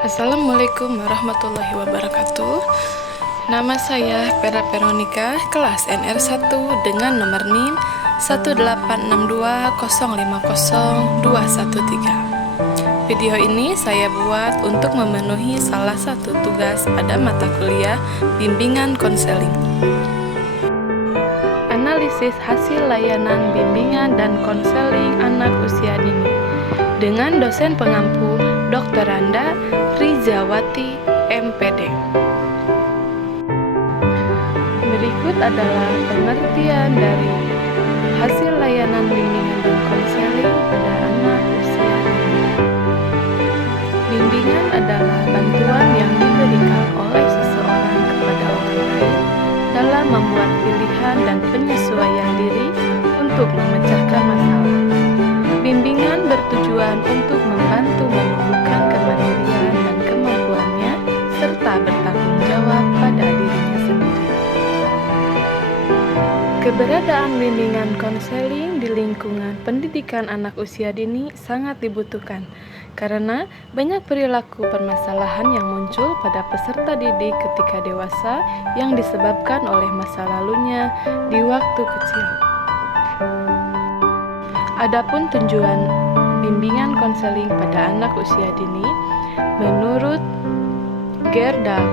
Assalamualaikum warahmatullahi wabarakatuh. Nama saya Vera Veronica, kelas NR1 dengan nomor NIM 18620500213. Video ini saya buat untuk memenuhi salah satu tugas pada mata kuliah bimbingan konseling. Analisis hasil layanan bimbingan dan konseling anak usia dini dengan dosen pengampu Dr. Randa Rizawati, MPD. Berikut adalah pengertian dari hasil layanan bimbingan dan konseling pada anak usia dini. Bimbingan adalah bantuan yang diberikan oleh seseorang kepada orang lain dalam membuat pilihan dan penyesuaian diri untuk memecahkan masalah. Bimbingan bertujuan untuk membantu menumbuhkan kemandirian dan kemampuannya serta bertanggung jawab pada dirinya sendiri. Keberadaan bimbingan konseling di lingkungan pendidikan anak usia dini sangat dibutuhkan karena banyak perilaku permasalahan yang muncul pada peserta didik ketika dewasa yang disebabkan oleh masa lalunya di waktu kecil. Adapun tujuan bimbingan konseling pada anak usia dini, menurut Gerdau,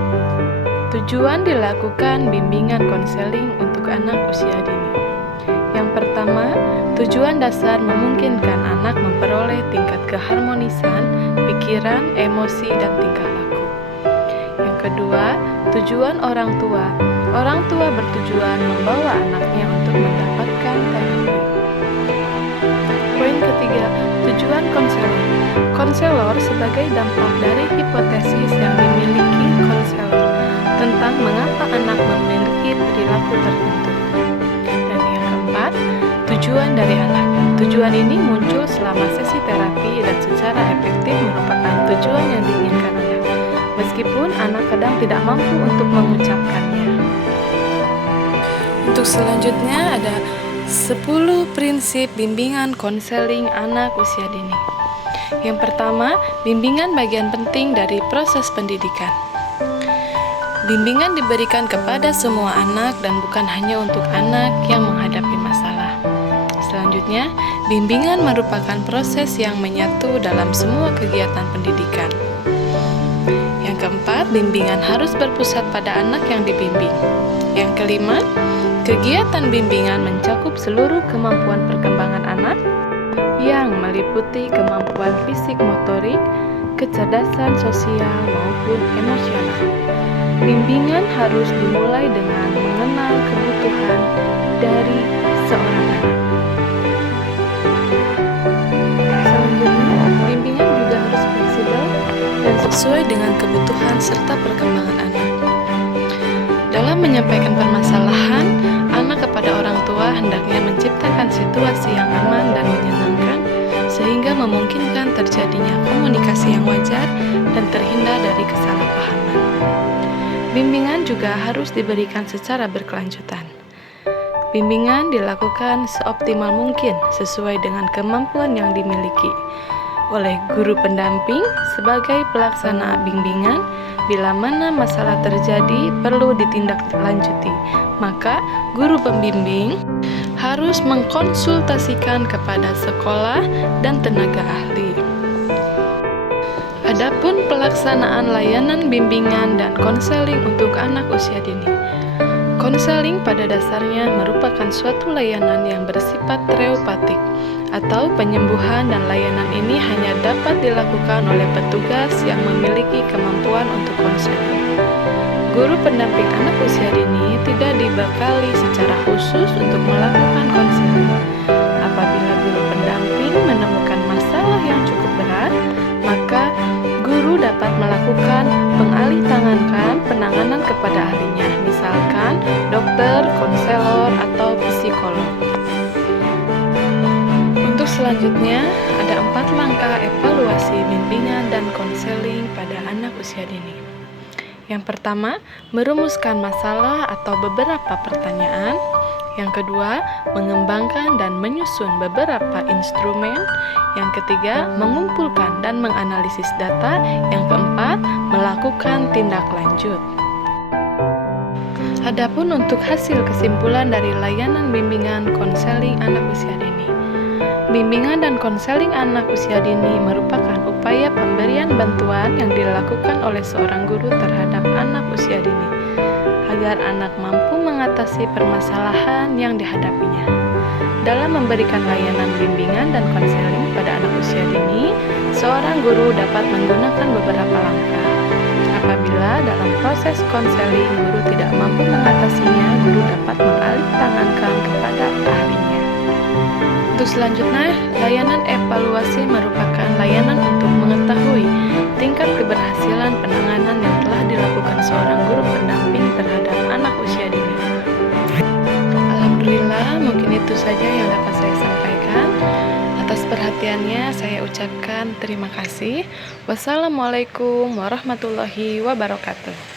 tujuan dilakukan bimbingan konseling untuk anak usia dini. Yang pertama, tujuan dasar memungkinkan anak memperoleh tingkat keharmonisan, pikiran, emosi, dan tingkah laku. Yang kedua, tujuan orang tua. Orang tua bertujuan membawa anaknya untuk mendapatkan terapi. Poin ketiga, tujuan konselor. Konselor sebagai dampak dari hipotesis yang dimiliki konselor tentang mengapa anak memiliki perilaku tertentu. Dan yang keempat, tujuan dari anak. Tujuan ini muncul selama sesi terapi dan secara efektif merupakan tujuan yang diinginkan anak, meskipun anak kadang tidak mampu untuk mengucapkannya. Untuk selanjutnya ada 10 prinsip bimbingan konseling anak usia dini. Yang pertama, bimbingan bagian penting dari proses pendidikan. Bimbingan diberikan kepada semua anak dan bukan hanya untuk anak yang menghadapi masalah. Selanjutnya, bimbingan merupakan proses yang menyatu dalam semua kegiatan pendidikan. Yang keempat, bimbingan harus berpusat pada anak yang dibimbing. Yang kelima, kegiatan bimbingan mencakup seluruh kemampuan perkembangan anak yang meliputi kemampuan fisik motorik, kecerdasan sosial maupun emosional. Bimbingan harus dimulai dengan mengenal kebutuhan dari seorang anak. Selanjutnya, bimbingan juga harus fleksibel dan sesuai dengan kebutuhan serta perkembangan anak. Dalam menyampaikan permasalahan, anak kepada orang tua hendaknya menciptakan situasi yang aman dan menyenangkan sehingga memungkinkan terjadinya komunikasi yang wajar dan terhindar dari kesalahpahaman. Bimbingan juga harus diberikan secara berkelanjutan. Bimbingan dilakukan seoptimal mungkin sesuai dengan kemampuan yang dimiliki oleh guru pendamping sebagai pelaksana bimbingan. Bila mana masalah terjadi perlu ditindaklanjuti, maka guru pembimbing harus mengkonsultasikan kepada sekolah dan tenaga ahli. Adapun pelaksanaan layanan bimbingan dan konseling untuk anak usia dini. Konseling pada dasarnya merupakan suatu layanan yang bersifat terapeutik atau penyembuhan, dan layanan ini hanya dapat dilakukan oleh petugas yang memiliki kemampuan untuk konseling. Guru pendamping anak usia dini tidak dibekali secara khusus untuk melakukan konseling. Apabila guru pendamping menemukan masalah yang cukup berat, maka guru dapat melakukan pengalihtanganan penanganan kepada ahlinya, misalkan dokter, konselor, atau psikolog. Untuk selanjutnya, ada 4 langkah evaluasi bimbingan dan konseling pada anak usia dini. Yang pertama, merumuskan masalah atau beberapa pertanyaan. Yang kedua, mengembangkan dan menyusun beberapa instrumen. Yang ketiga, mengumpulkan dan menganalisis data. Yang keempat, melakukan tindak lanjut. Adapun untuk hasil kesimpulan dari layanan bimbingan konseling anak usia dini. Bimbingan dan konseling anak usia dini merupakan upaya pemberian bantuan yang dilakukan oleh seorang guru terhadap anak usia dini, agar anak mampu mengatasi permasalahan yang dihadapinya. Dalam memberikan layanan bimbingan dan konseling pada anak usia dini, seorang guru dapat menggunakan beberapa langkah. Apabila dalam proses konseling guru tidak mampu mengatasinya, guru dapat mengalihtangankan kepada ahlinya. Untuk selanjutnya, layanan evaluasi merupakan layanan untuk mengetahui tingkat keberhasilan penanganan yang telah dilakukan seorang guru pendamping terhadap anak usia dini. Alhamdulillah, mungkin itu saja yang dapat saya sampaikan. Atas perhatiannya, saya ucapkan terima kasih. Wassalamualaikum warahmatullahi wabarakatuh.